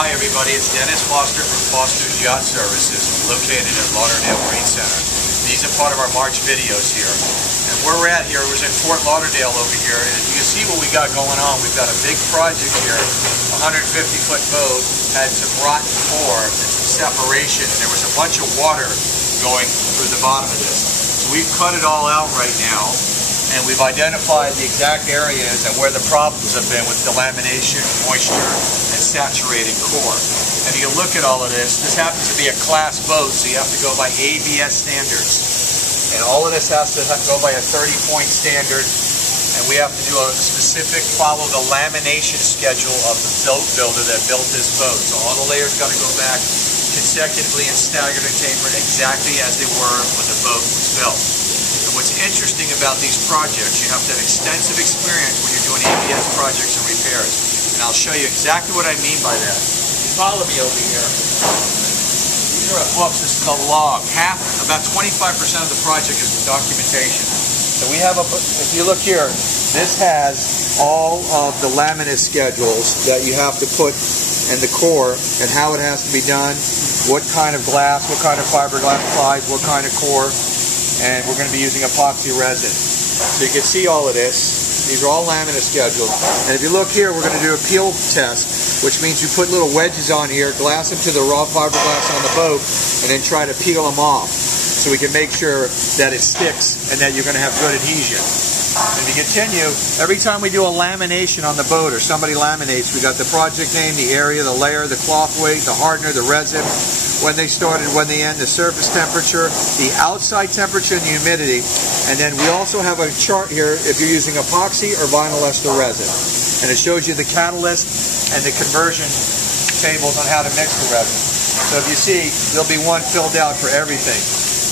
Hi everybody, it's Dennis Foster from Foster's Yacht Services, located at Lauderdale Marine Center. These are part of our March videos here. And where we're at here was in Fort Lauderdale over here, and you can see what we got going on. We've got a big project here, a 150-foot boat, had some rotten core and some separation, and there was a bunch of water going through the bottom of this. So we've cut it all out right now, and we've identified the exact areas and where the problems have been with delamination, moisture, and saturated core. And you look at all of this, this happens to be a class boat, so you have to go by ABS standards. And all of this has to go by a 30-point standard, and we have to do a specific, follow the lamination schedule of the boat builder that built this boat. So all the layers got to go back consecutively and staggered and tapered exactly as they were when the boat was built. And what's interesting about these projects, you have to have extensive experience when you're doing ABS projects and repairs. And I'll show you exactly what I mean by that. Follow me over here. These are books. This is a log. About 25% of the project is documentation. So we have if you look here, this has all of the laminate schedules that you have to put in the core and how it has to be done, what kind of glass, what kind of fiberglass plies, what kind of core, and we're going to be using epoxy resin. So you can see all of this. These are all laminate schedules. And if you look here, we're going to do a peel test, which means you put little wedges on here, glass them to the raw fiberglass on the boat, and then try to peel them off so we can make sure that it sticks and that you're going to have good adhesion. And if you continue, every time we do a lamination on the boat or somebody laminates, we got the project name, the area, the layer, the cloth weight, the hardener, the resin, when they started, when they end, the surface temperature, the outside temperature and the humidity. And then we also have a chart here if you're using epoxy or vinyl ester resin. And it shows you the catalyst and the conversion tables on how to mix the resin. So if you see, there'll be one filled out for everything.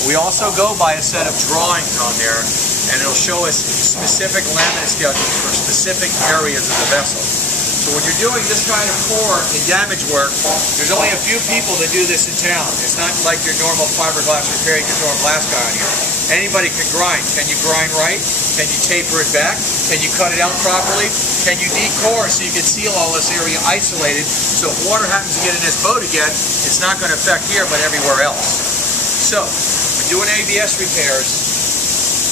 We also go by a set of drawings on there, and it'll show us specific laminate schedules for specific areas of the vessel. So when you're doing this kind of core and damage work, there's only a few people that do this in town. It's not like your normal fiberglass repair, you can throw a glass guy on here. Anybody can grind. Can you grind right? Can you taper it back? Can you cut it out properly? Can you decore so you can seal all this area isolated, so if water happens to get in this boat again, it's not going to affect here but everywhere else. So, when doing ABS repairs,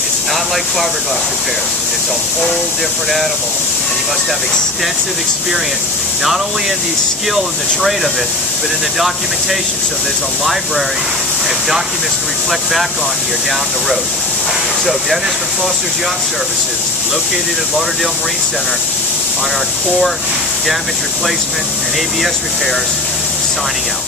it's not like fiberglass repairs. It's a whole different animal, and you must have extensive experience, not only in the skill and the trade of it, but in the documentation, so there's a library and documents to reflect back on here down the road. So, Dennis from Foster's Yacht Services, located at Lauderdale Marine Center, on our core damage replacement and ABS repairs, signing out.